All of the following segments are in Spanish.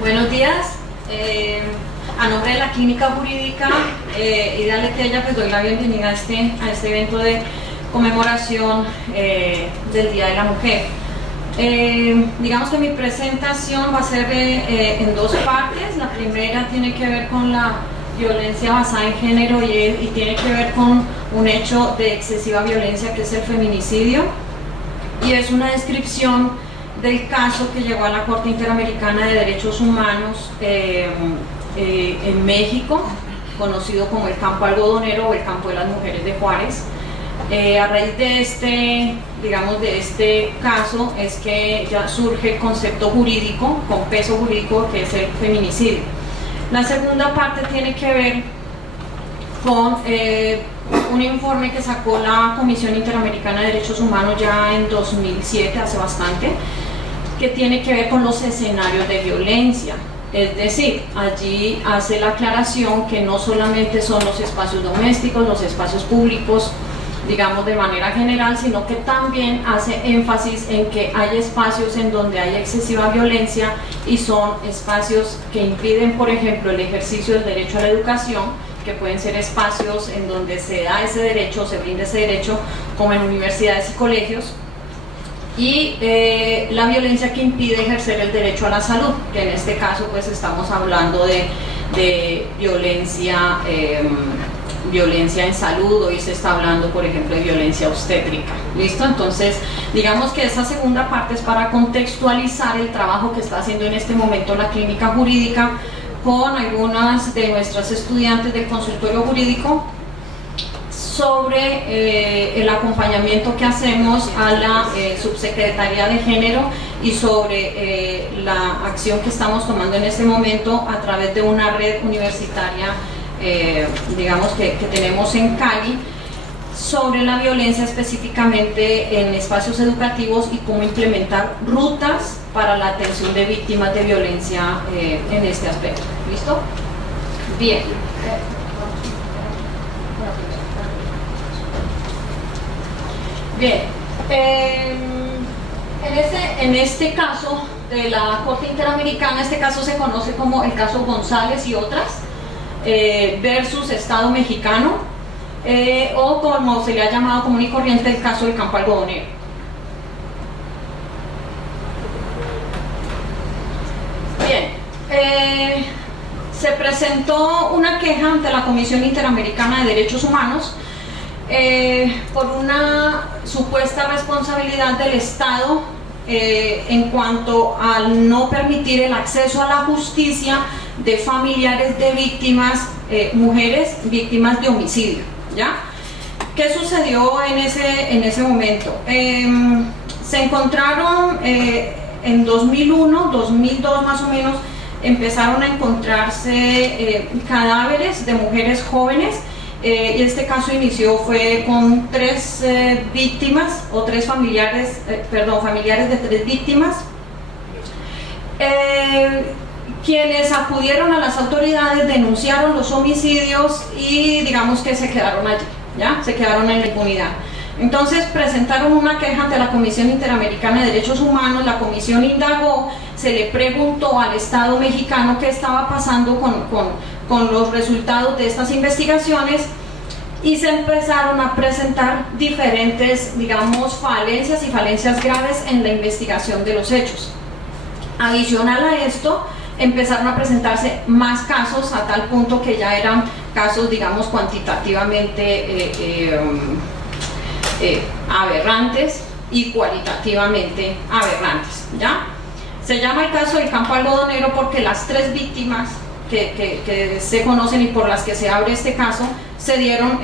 Buenos días. A nombre de la Clínica Jurídica y de Aleteya, pues doy la bienvenida a este evento de conmemoración del Día de la Mujer. Digamos que mi presentación va a ser en dos partes. La primera tiene que ver con la violencia basada en género y tiene que ver con un hecho de excesiva violencia que es el feminicidio, y es una descripción del caso que llegó a la Corte Interamericana de Derechos Humanos en México, conocido como el campo algodonero o el campo de las mujeres de Juárez. A raíz de este caso es que ya surge el concepto jurídico, con peso jurídico, que es el feminicidio. La segunda parte tiene que ver con un informe que sacó la Comisión Interamericana de Derechos Humanos ya en 2007, hace bastante, que tiene que ver con los escenarios de violencia. Es decir, allí hace la aclaración que no solamente son los espacios domésticos, los espacios públicos, digamos de manera general, sino que también hace énfasis en que hay espacios en donde hay excesiva violencia y son espacios que impiden, por ejemplo, el ejercicio del derecho a la educación, que pueden ser espacios en donde se da ese derecho, se brinda ese derecho, como en universidades y colegios, y la violencia que impide ejercer el derecho a la salud, que en este caso pues estamos hablando de violencia en salud. Hoy se está hablando, por ejemplo, de violencia obstétrica. ¿Listo? Entonces, digamos que esa segunda parte es para contextualizar el trabajo que está haciendo en este momento la Clínica Jurídica con algunas de nuestras estudiantes del consultorio jurídico sobre el acompañamiento que hacemos a la Subsecretaría de Género y sobre la acción que estamos tomando en este momento a través de una red universitaria digamos que tenemos en Cali, sobre la violencia específicamente en espacios educativos y cómo implementar rutas para la atención de víctimas de violencia en este aspecto. ¿Listo? Bien. Bien. En este caso de la Corte Interamericana, este caso se conoce como el caso González y otras versus Estado mexicano, o como se le ha llamado común y corriente, el caso del campo algodonero. Bien, se presentó una queja ante la Comisión Interamericana de Derechos Humanos por una supuesta responsabilidad del Estado en cuanto al no permitir el acceso a la justicia de familiares de víctimas, mujeres víctimas de homicidio. ¿Ya? ¿Qué sucedió en ese momento? Se encontraron en 2001, 2002 más o menos, empezaron a encontrarse cadáveres de mujeres jóvenes. Y este caso fue con tres víctimas o tres familiares, familiares de tres víctimas, quienes acudieron a las autoridades, denunciaron los homicidios y digamos que se quedaron allí, ¿ya? Se quedaron en la impunidad. Entonces presentaron una queja ante la Comisión Interamericana de Derechos Humanos. La comisión indagó, se le preguntó al Estado mexicano qué estaba pasando con los resultados de estas investigaciones, y se empezaron a presentar diferentes, digamos, falencias y falencias graves en la investigación de los hechos. Adicional a esto, empezaron a presentarse más casos a tal punto que ya eran casos, digamos, cuantitativamente aberrantes y cualitativamente aberrantes, ¿ya? Se llama el caso del campo algodonero porque las tres víctimas que se conocen y por las que se abre este caso se dieron,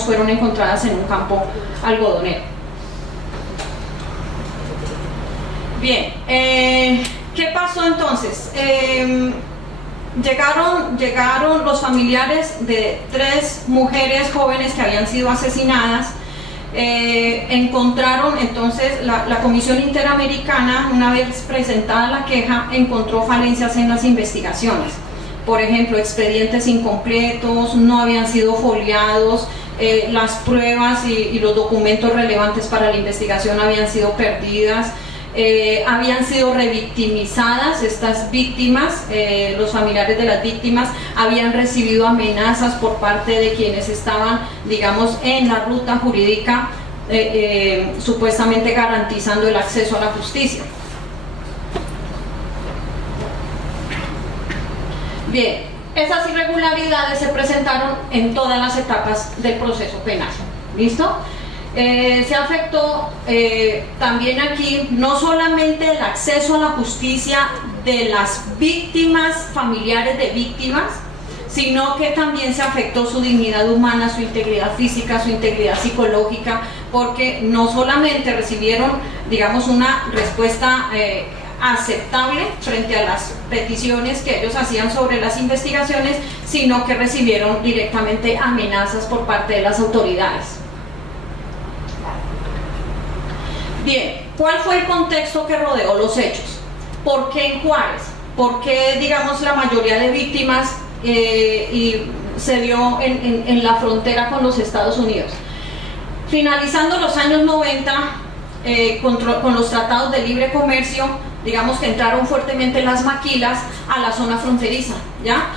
fueron encontradas en un campo algodonero. Bien, ¿qué pasó entonces? Llegaron los familiares de tres mujeres jóvenes que habían sido asesinadas. Encontraron entonces la Comisión Interamericana, una vez presentada la queja, encontró falencias en las investigaciones. Por ejemplo, expedientes incompletos, no habían sido foliados, las pruebas y los documentos relevantes para la investigación habían sido perdidas, habían sido revictimizadas estas víctimas, los familiares de las víctimas habían recibido amenazas por parte de quienes estaban, digamos, en la ruta jurídica, supuestamente garantizando el acceso a la justicia. Bien, esas irregularidades se presentaron en todas las etapas del proceso penal. ¿Listo? Se afectó también aquí no solamente el acceso a la justicia de las víctimas, familiares de víctimas, sino que también se afectó su dignidad humana, su integridad física, su integridad psicológica, porque no solamente recibieron, digamos, una respuesta aceptable frente a las peticiones que ellos hacían sobre las investigaciones, sino que recibieron directamente amenazas por parte de las autoridades. Bien, ¿cuál fue el contexto que rodeó los hechos? ¿Por qué en Juárez? ¿Por qué, digamos, la mayoría de víctimas se dio en la frontera con los Estados Unidos? Finalizando los años 90, con los tratados de libre comercio, digamos que entraron fuertemente las maquilas a la zona fronteriza, ¿ya?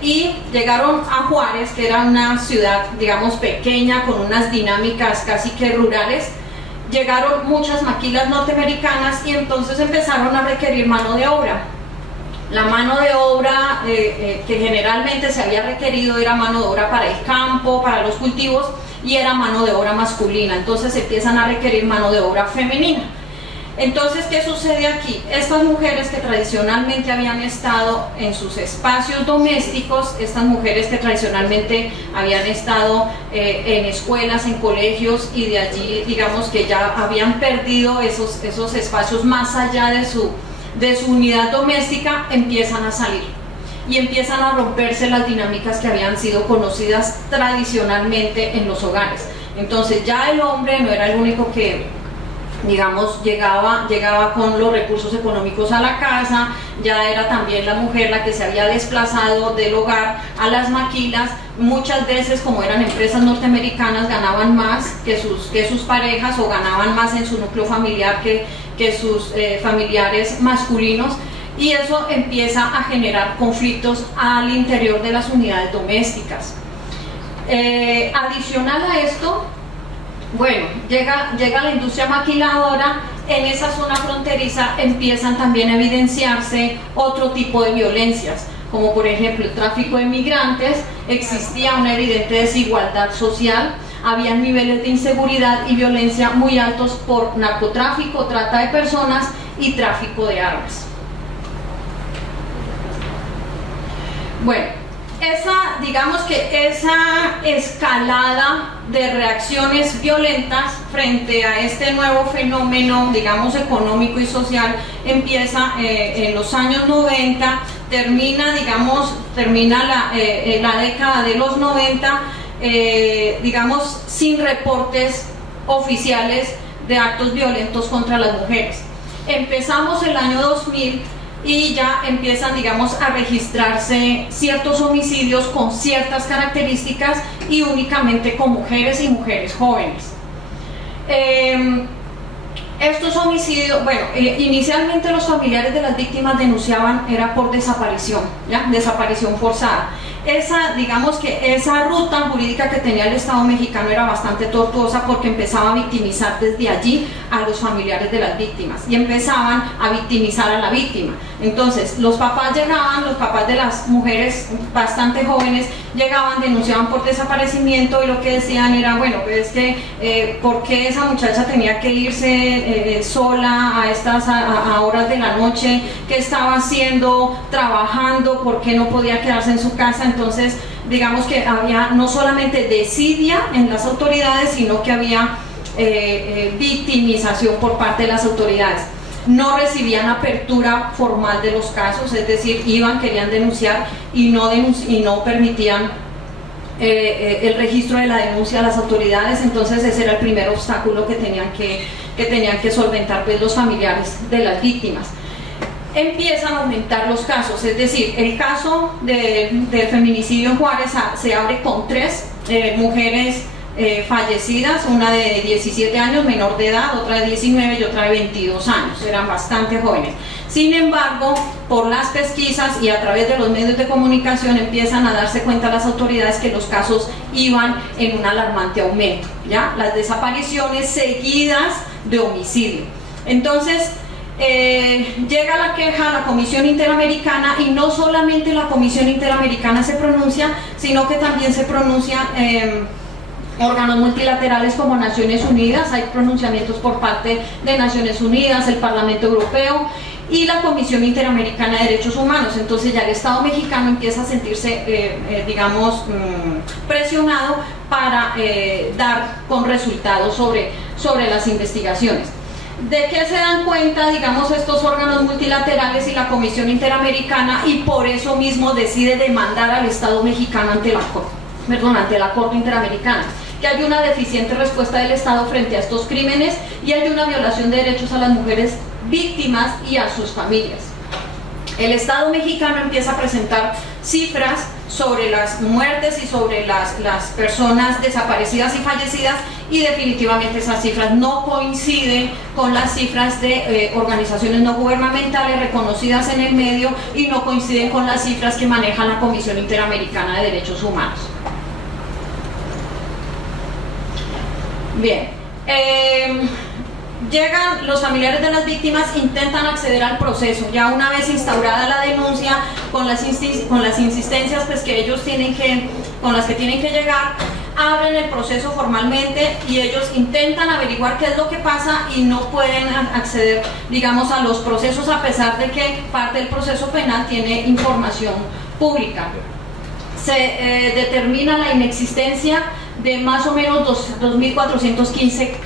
Y llegaron a Juárez, que era una ciudad, digamos, pequeña, con unas dinámicas casi que rurales. Llegaron muchas maquilas norteamericanas y entonces empezaron a requerir mano de obra. La mano de obra que generalmente se había requerido era mano de obra para el campo, para los cultivos, y era mano de obra masculina. Entonces empiezan a requerir mano de obra femenina. Entonces, ¿qué sucede aquí? Estas mujeres que tradicionalmente habían estado en sus espacios domésticos, estas mujeres que tradicionalmente habían estado en escuelas, en colegios, y de allí, digamos, que ya habían perdido esos espacios más allá de su unidad doméstica, empiezan a salir y empiezan a romperse las dinámicas que habían sido conocidas tradicionalmente en los hogares. Entonces ya el hombre no era el único que, digamos, llegaba con los recursos económicos a la casa, ya era también la mujer la que se había desplazado del hogar a las maquilas. Muchas veces, como eran empresas norteamericanas, ganaban más que sus parejas, o ganaban más en su núcleo familiar que sus familiares masculinos, y eso empieza a generar conflictos al interior de las unidades domésticas. Adicional a esto, bueno, llega la industria maquiladora. En esa zona fronteriza empiezan también a evidenciarse otro tipo de violencias, como por ejemplo el tráfico de migrantes. Existía una evidente desigualdad social, había niveles de inseguridad y violencia muy altos por narcotráfico, trata de personas y tráfico de armas. Bueno, digamos que esa escalada de reacciones violentas frente a este nuevo fenómeno, digamos, económico y social, empieza en los años 90, termina la década de los 90, digamos, sin reportes oficiales de actos violentos contra las mujeres. Empezamos el año 2000 y ya empiezan, digamos, a registrarse ciertos homicidios con ciertas características y únicamente con mujeres y mujeres jóvenes. Estos homicidios, bueno, inicialmente los familiares de las víctimas denunciaban era por desaparición, ¿ya? Desaparición forzada. Digamos que esa ruta jurídica que tenía el Estado mexicano era bastante tortuosa, porque empezaba a victimizar desde allí a los familiares de las víctimas y empezaban a victimizar a la víctima. Entonces los papás de las mujeres bastante jóvenes llegaban, denunciaban por desaparecimiento, y lo que decían era, bueno, pues es que ¿por qué esa muchacha tenía que irse sola a horas de la noche? ¿Qué estaba haciendo? Trabajando, ¿por qué no podía quedarse en su casa? Entonces, digamos que había no solamente desidia en las autoridades, sino que había victimización por parte de las autoridades. No recibían apertura formal de los casos, es decir, querían denunciar y no permitían el registro de la denuncia a las autoridades. Entonces ese era el primer obstáculo que tenían que solventar, pues, los familiares de las víctimas. Empiezan a aumentar los casos, es decir, el caso del feminicidio en Juárez se abre con 3 mujeres fallecidas, una de 17 años, menor de edad, otra de 19 y otra de 22 años, eran bastante jóvenes. Sin embargo, por las pesquisas y a través de los medios de comunicación empiezan a darse cuenta las autoridades que los casos iban en un alarmante aumento, ¿ya? Las desapariciones seguidas de homicidio. Entonces, llega la queja a la Comisión Interamericana, y no solamente la Comisión Interamericana se pronuncia, sino que también se pronuncian órganos multilaterales como Naciones Unidas. Hay pronunciamientos por parte de Naciones Unidas, el Parlamento Europeo y la Comisión Interamericana de Derechos Humanos. Entonces ya el Estado mexicano empieza a sentirse, digamos, presionado para dar con resultados sobre las investigaciones. ¿De qué se dan cuenta, digamos, estos órganos multilaterales y la Comisión Interamericana? Y por eso mismo decide demandar al Estado mexicano ante la Corte Interamericana, que hay una deficiente respuesta del Estado frente a estos crímenes y hay una violación de derechos a las mujeres víctimas y a sus familias. El Estado mexicano empieza a presentar cifras sobre las muertes y sobre las personas desaparecidas y fallecidas, y definitivamente esas cifras no coinciden con las cifras de organizaciones no gubernamentales reconocidas en el medio, y no coinciden con las cifras que maneja la Comisión Interamericana de Derechos Humanos. Bien, llegan los familiares de las víctimas, intentan acceder al proceso, ya una vez instaurada la denuncia, con las insistencias pues, que ellos con las que tienen que llegar, abren el proceso formalmente y ellos intentan averiguar qué es lo que pasa y no pueden acceder, digamos, a los procesos, a pesar de que parte del proceso penal tiene información pública. Se determina la inexistencia de más o menos 2.415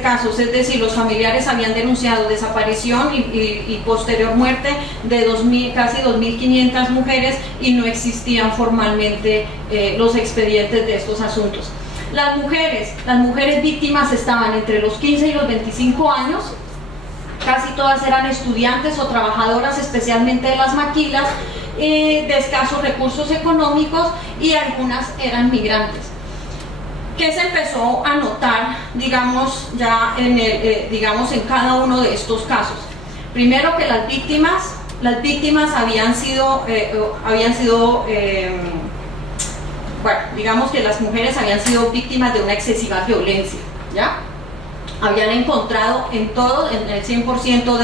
casos, es decir, los familiares habían denunciado desaparición y posterior muerte de casi 2.500 mujeres, y no existían formalmente los expedientes de estos asuntos. Las mujeres víctimas estaban entre los 15 y los 25 años, casi todas eran estudiantes o trabajadoras, especialmente de las maquilas, de escasos recursos económicos, y algunas eran migrantes. ¿Qué se empezó a notar, digamos, ya en cada uno de estos casos? Primero, que las víctimas habían sido, digamos que las mujeres habían sido víctimas de una excesiva violencia, ¿ya? Habían encontrado en el 100%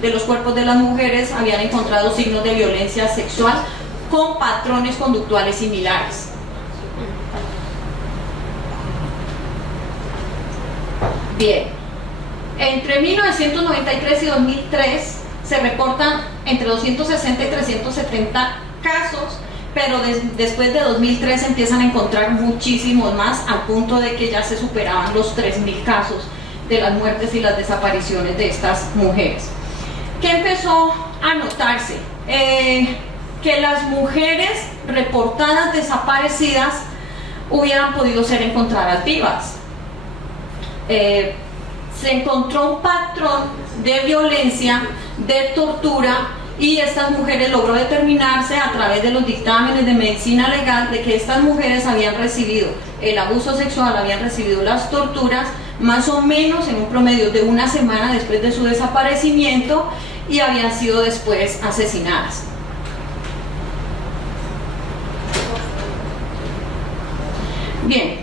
de los cuerpos de las mujeres, habían encontrado signos de violencia sexual con patrones conductuales similares. Bien, entre 1993 y 2003 se reportan entre 260 y 370 casos, pero después de 2003 empiezan a encontrar muchísimos más, al punto de que ya se superaban los 3.000 casos de las muertes y las desapariciones de estas mujeres. ¿Qué empezó a notarse? Que las mujeres reportadas desaparecidas hubieran podido ser encontradas vivas. Se encontró un patrón de violencia, de tortura, y estas mujeres logró determinarse a través de los dictámenes de medicina legal de que estas mujeres habían recibido el abuso sexual, habían recibido las torturas más o menos en un promedio de una semana después de su desaparecimiento, y habían sido después asesinadas. Bien,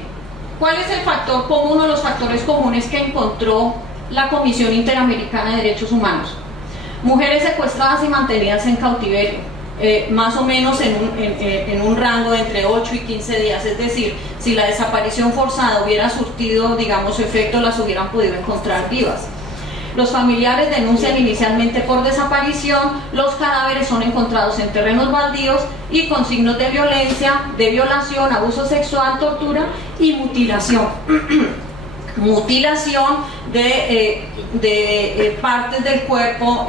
¿cuál es el factor común, uno de los factores comunes que encontró la Comisión Interamericana de Derechos Humanos? Mujeres secuestradas y mantenidas en cautiverio, más o menos en un rango de entre 8 y 15 días, es decir, si la desaparición forzada hubiera surtido, digamos, su efecto, las hubieran podido encontrar vivas. Los familiares denuncian inicialmente por desaparición, los cadáveres son encontrados en terrenos baldíos y con signos de violencia, de violación, abuso sexual, tortura y mutilación. Mutilación de partes del cuerpo,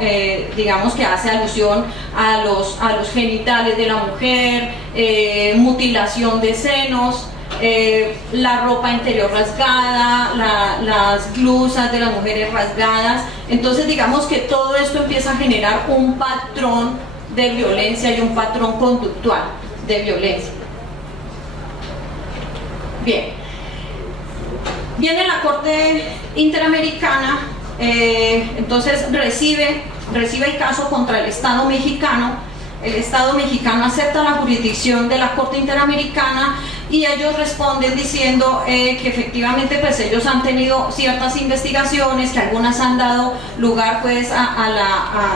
digamos, que hace alusión a los genitales de la mujer, mutilación de senos, la ropa interior rasgada, las blusas de las mujeres rasgadas. Entonces, digamos que todo esto empieza a generar un patrón de violencia y un patrón conductual. de violencia. Bien, viene la Corte Interamericana, entonces recibe el caso contra el Estado mexicano. El Estado mexicano acepta la jurisdicción de la Corte Interamericana y ellos responden diciendo que efectivamente pues ellos han tenido ciertas investigaciones, que algunas han dado lugar pues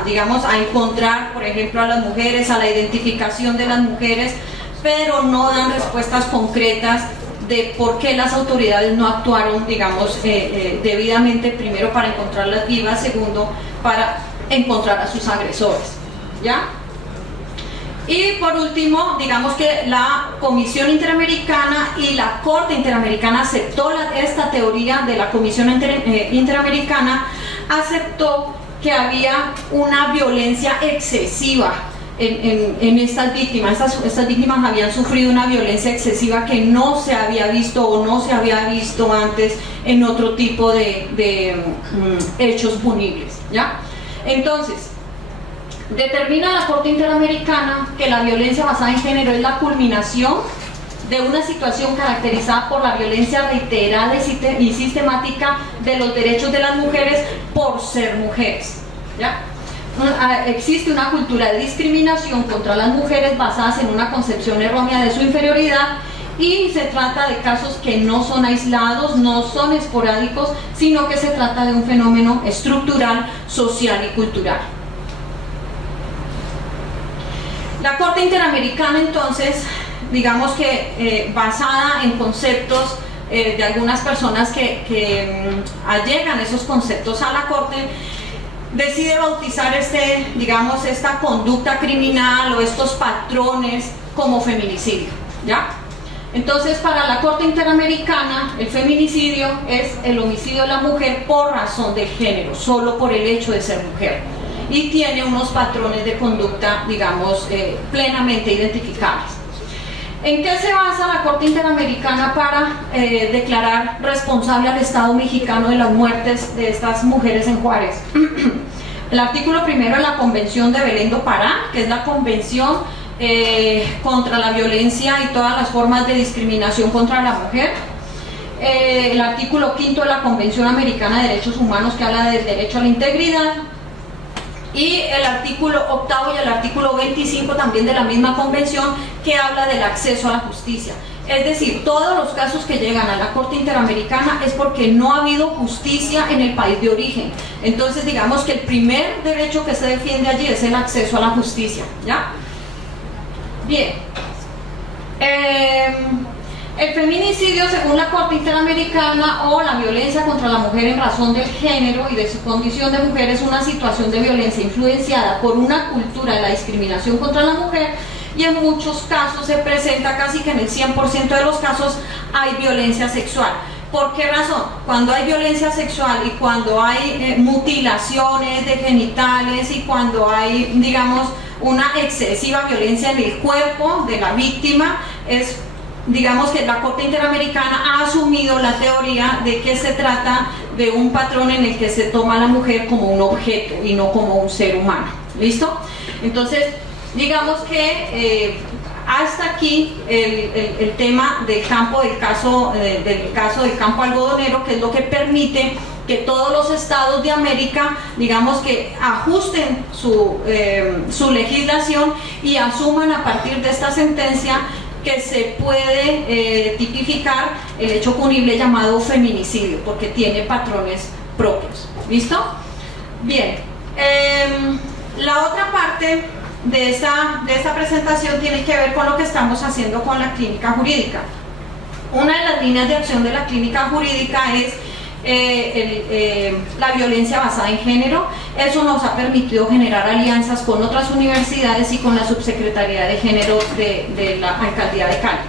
digamos a encontrar por ejemplo a las mujeres, a la identificación de las mujeres, pero no dan respuestas concretas de por qué las autoridades no actuaron, digamos, debidamente, primero para encontrarlas vivas, segundo para encontrar a sus agresores, ¿ya? Y por último, digamos que la Comisión Interamericana y la Corte Interamericana aceptó esta teoría de la Comisión Interamericana, aceptó que había una violencia excesiva en estas víctimas. Estas víctimas habían sufrido una violencia excesiva que no se había visto o no se había visto antes en otro tipo de hechos punibles, ¿ya? Entonces, determina la Corte Interamericana que la violencia basada en género es la culminación de una situación caracterizada por la violencia reiterada y sistemática de los derechos de las mujeres por ser mujeres, ¿ya? Existe una cultura de discriminación contra las mujeres basadas en una concepción errónea de su inferioridad, y se trata de casos que no son aislados, no son esporádicos, sino que se trata de un fenómeno estructural, social y cultural. La Corte Interamericana, entonces, digamos que basada en conceptos de algunas personas que allegan esos conceptos a la Corte, decide bautizar esta conducta criminal o estos patrones como feminicidio, ¿ya? Entonces, para la Corte Interamericana, el feminicidio es el homicidio de la mujer por razón de género, solo por el hecho de ser mujer, y tiene unos patrones de conducta, digamos, plenamente identificables. ¿En qué se basa la Corte Interamericana para declarar responsable al Estado mexicano de las muertes de estas mujeres en Juárez? El artículo primero de la Convención de Belén do Pará, que es la Convención contra la violencia y todas las formas de discriminación contra la mujer. El artículo quinto de la Convención Americana de Derechos Humanos, que habla del derecho a la integridad. Y el artículo octavo y el artículo 25 también de la misma convención, que habla del acceso a la justicia. Es decir, todos los casos que llegan a la Corte Interamericana es porque no ha habido justicia en el país de origen. Entonces, digamos que el primer derecho que se defiende allí es el acceso a la justicia, ¿ya? Bien. El feminicidio, según la Corte Interamericana, o la violencia contra la mujer en razón del género y de su condición de mujer, es una situación de violencia influenciada por una cultura de la discriminación contra la mujer, y en muchos casos se presenta, casi que en el 100% de los casos, hay violencia sexual. ¿Por qué razón? Cuando hay violencia sexual y cuando hay mutilaciones de genitales y cuando hay, digamos, una excesiva violencia en el cuerpo de la víctima, digamos que la Corte Interamericana ha asumido la teoría de que se trata de un patrón en el que se toma a la mujer como un objeto y no como un ser humano. ¿Listo? Entonces, digamos que hasta aquí el tema del caso del campo algodonero, que es lo que permite que todos los estados de América, digamos, que ajusten su legislación y asuman a partir de esta sentencia que se puede tipificar el hecho punible llamado feminicidio, porque tiene patrones propios. ¿Listo? Bien. La otra parte de esta presentación tiene que ver con lo que estamos haciendo con la clínica jurídica. Una de las líneas de acción de la clínica jurídica es la violencia basada en género. Eso nos ha permitido generar alianzas con otras universidades y con la Subsecretaría de Género de la Alcaldía de Cali.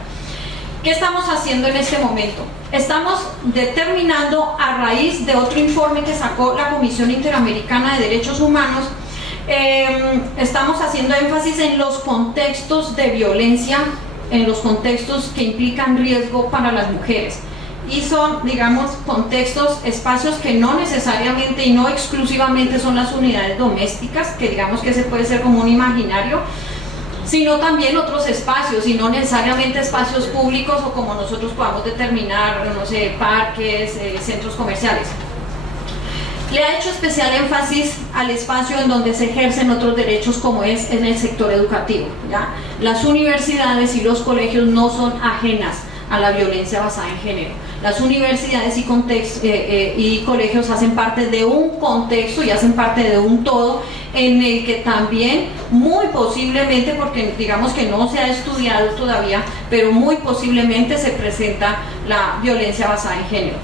¿Qué estamos haciendo en este momento? Estamos determinando, a raíz de otro informe que sacó la Comisión Interamericana de Derechos Humanos, estamos haciendo énfasis en los contextos de violencia, en los contextos que implican riesgo para las mujeres. Y son, digamos, contextos, espacios que no necesariamente y no exclusivamente son las unidades domésticas, que digamos que ese puede ser como un imaginario, sino también otros espacios, y no necesariamente espacios públicos o como nosotros podamos determinar, no sé, parques, centros comerciales. Le ha hecho especial énfasis al espacio en donde se ejercen otros derechos, como es en el sector educativo, ¿ya? Las universidades y los colegios no son ajenas a la violencia basada en género. Las universidades y colegios hacen parte de un contexto y hacen parte de un todo en el que también, muy posiblemente, porque digamos que no se ha estudiado todavía, pero muy posiblemente se presenta la violencia basada en género.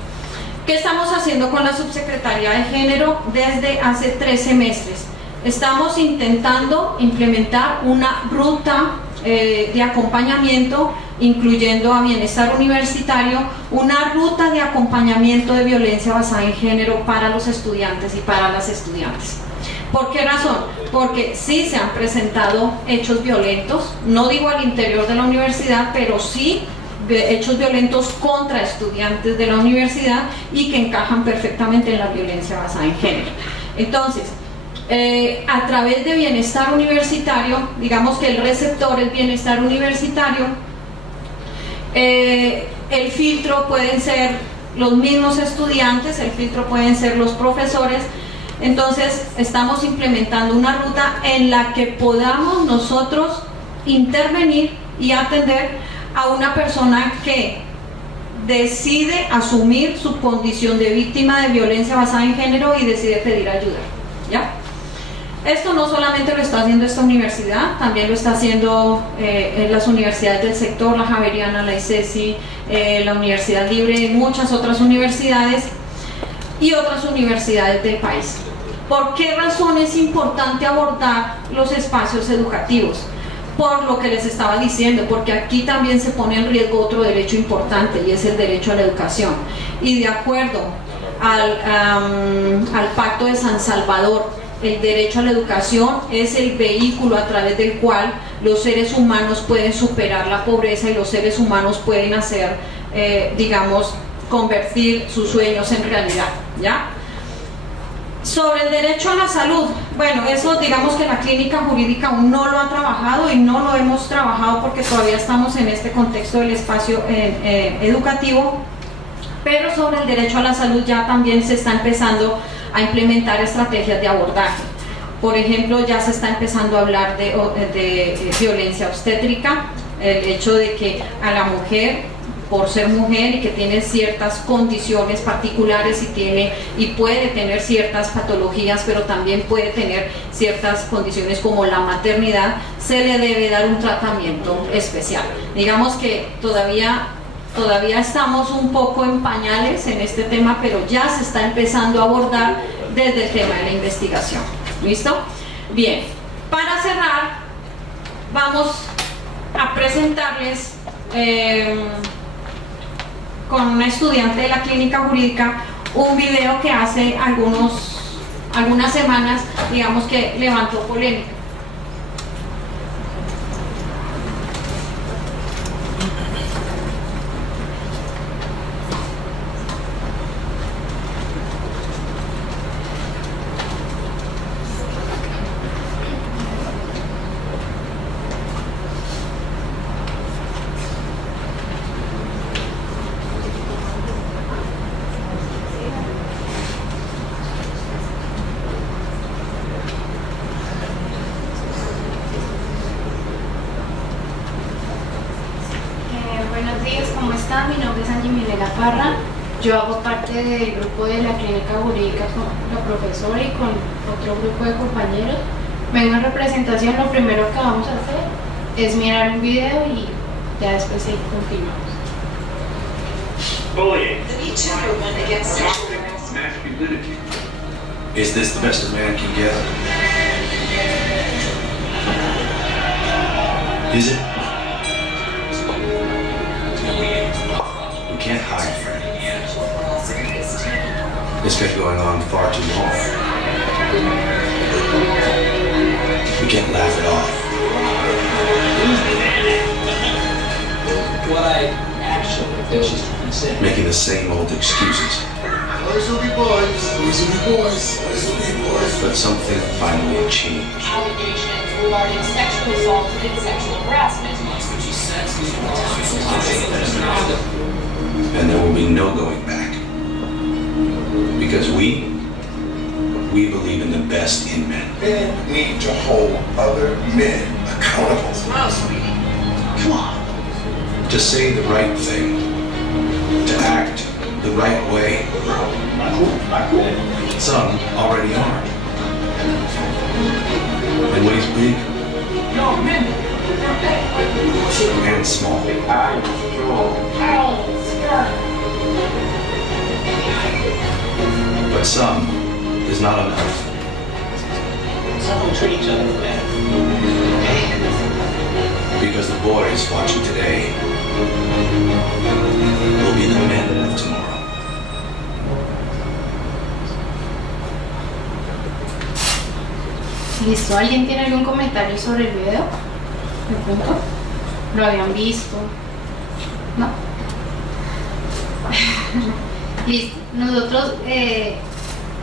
¿Qué estamos haciendo con la Subsecretaría de Género? Desde hace 3 semestres estamos intentando implementar una ruta de acompañamiento, incluyendo a bienestar universitario, una ruta de acompañamiento de violencia basada en género para los estudiantes y para las estudiantes. ¿Por qué razón? Porque sí se han presentado hechos violentos, no digo al interior de la universidad, pero sí hechos violentos contra estudiantes de la universidad y que encajan perfectamente en la violencia basada en género. Entonces, a través de bienestar universitario, digamos que el receptor es bienestar universitario, el filtro pueden ser los mismos estudiantes, el filtro pueden ser los profesores. Entonces estamos implementando una ruta en la que podamos nosotros intervenir y atender a una persona que decide asumir su condición de víctima de violencia basada en género y decide pedir ayuda, ¿ya? Esto no solamente lo está haciendo esta universidad, también lo está haciendo en las universidades del sector, la Javeriana, la ICESI, la Universidad Libre, muchas otras universidades y otras universidades del país. ¿Por qué razón es importante abordar los espacios educativos? Por lo que les estaba diciendo, porque aquí también se pone en riesgo otro derecho importante, y es el derecho a la educación. Y de acuerdo al Pacto de San Salvador, el derecho a la educación es el vehículo a través del cual los seres humanos pueden superar la pobreza y los seres humanos pueden hacer, digamos, convertir sus sueños en realidad, ¿ya? Sobre el derecho a la salud, bueno, eso digamos que la clínica jurídica aún no lo ha trabajado y no lo hemos trabajado porque todavía estamos en este contexto del espacio educativo, pero sobre el derecho a la salud ya también se está empezando a implementar estrategias de abordaje. Por ejemplo, ya se está empezando a hablar de violencia obstétrica, el hecho de que a la mujer, por ser mujer y que tiene ciertas condiciones particulares y puede tener ciertas patologías, pero también puede tener ciertas condiciones como la maternidad, se le debe dar un tratamiento especial. Digamos que todavía estamos un poco en pañales en este tema, pero ya se está empezando a abordar desde el tema de la investigación. ¿Listo? Bien, para cerrar, vamos a presentarles con una estudiante de la clínica jurídica un video que hace algunas semanas, digamos que levantó polémica. Yo hago parte del grupo de la clínica jurídica con la profesora y con otro grupo de compañeros. Vengo en representación, lo primero que vamos a hacer es mirar un video y ya después ahí continuamos. Bullying. The Me Too movement against sexual masculinity. Is this the best a man can get? Is it? We can't hide from it. This been going on far too long. We can't laugh it off. What I actually think she's trying to say. Making the same old excuses. Boys will be boys. Boys will be boys. Boys will be boys. But something finally changed. Allegations regarding sexual assault and sexual harassment. And there will be no going back. Because we believe in the best in men. Men need to hold other men accountable. Come on. To say the right thing. To act the right way. Some already are. In ways big and small. But some is not enough. Some will treat each other for that. Because the boys watching today will be the men of tomorrow. ¿Listo? ¿Alguien tiene algún comentario sobre el video? ¿De pronto? ¿Lo habían visto? ¿No? Listo. Nosotros, en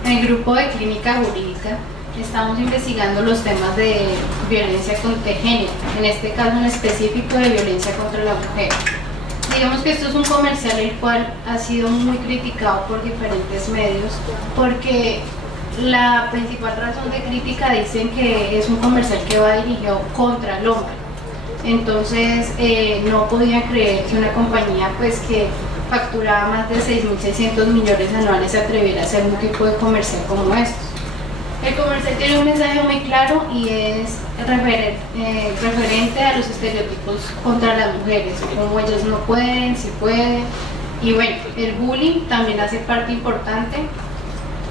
el grupo de clínica jurídica, estamos investigando los temas de violencia contra el género, en este caso en específico de violencia contra la mujer. Digamos que esto es un comercial el cual ha sido muy criticado por diferentes medios porque la principal razón de crítica dicen que es un comercial que va dirigido contra el hombre. Entonces no podían creer que una compañía pues que facturaba más de 6.600 millones anuales se atreviera a hacer un tipo de comercial como estos. El comercial tiene un mensaje muy claro y es referente a los estereotipos contra las mujeres, como ellos no pueden, si pueden. Y bueno, el bullying también hace parte importante.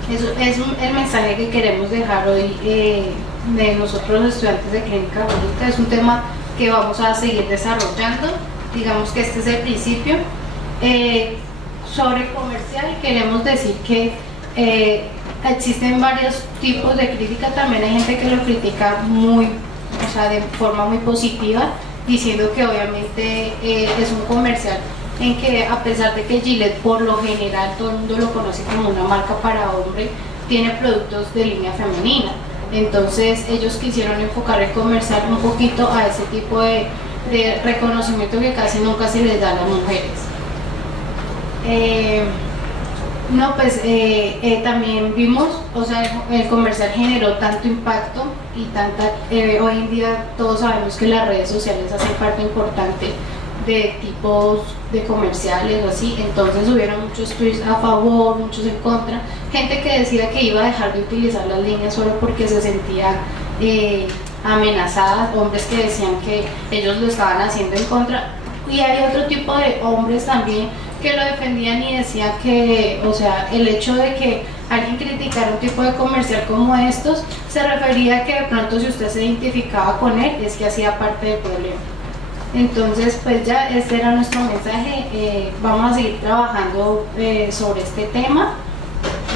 Eso es el mensaje que queremos dejar hoy de nosotros los estudiantes de clínica jurídica. Es un tema que vamos a seguir desarrollando. Digamos que este es el principio. Sobre el comercial queremos decir que existen varios tipos de crítica. También hay gente que lo critica de forma muy positiva, diciendo que obviamente es un comercial en que, a pesar de que Gillette por lo general todo el mundo lo conoce como una marca para hombre, tiene productos de línea femenina. Entonces ellos quisieron enfocar el comercial un poquito a ese tipo de reconocimiento que casi nunca se les da a las mujeres. También vimos, el comercial generó tanto impacto y hoy en día todos sabemos que las redes sociales hacen parte importante de tipos de comerciales o así. Entonces hubieron muchos tweets a favor, muchos en contra, gente que decía que iba a dejar de utilizar las líneas solo porque se sentían amenazadas, hombres que decían que ellos lo estaban haciendo en contra, y hay otro tipo de hombres también que lo defendían y decían que, el hecho de que alguien criticara un tipo de comercial como estos se refería a que de pronto si usted se identificaba con él es que hacía parte del problema. Entonces pues ya este era nuestro mensaje. Vamos a seguir trabajando sobre este tema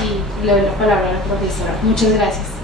y le doy la palabra a la profesora. Muchas gracias.